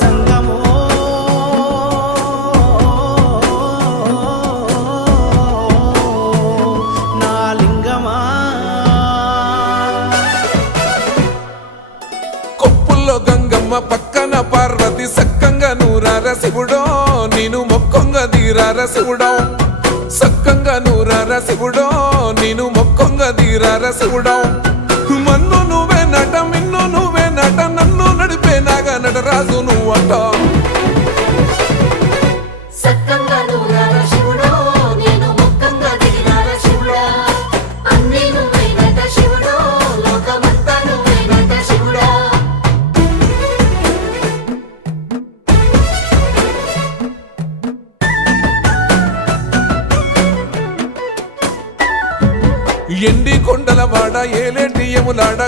జంగమో నా లింగమా కొప్పుల్లో గంగమ్మ పక్కన పార్వతి సక్కంగా నూరార శివుడో నేను మొక్కంగా దీరార శివుడో సక్కంగా నూరార శివుడో నేను మొక్కంగా దీరార శివుడో మన్ను నువ్వే నట మిన్ను నువ్వే నట నన్ను నడిపే నాగా నటరాజు నువ్వట సక్కంగా నూరార శివుడో నేను మొక్కంగా దిగిరార శివుడా అన్నీ నువ్వేనట శివుడో లోకమంతా నువ్వేనట శివుడా ఎండి కొండల వాడ ఏలేటి యములాడ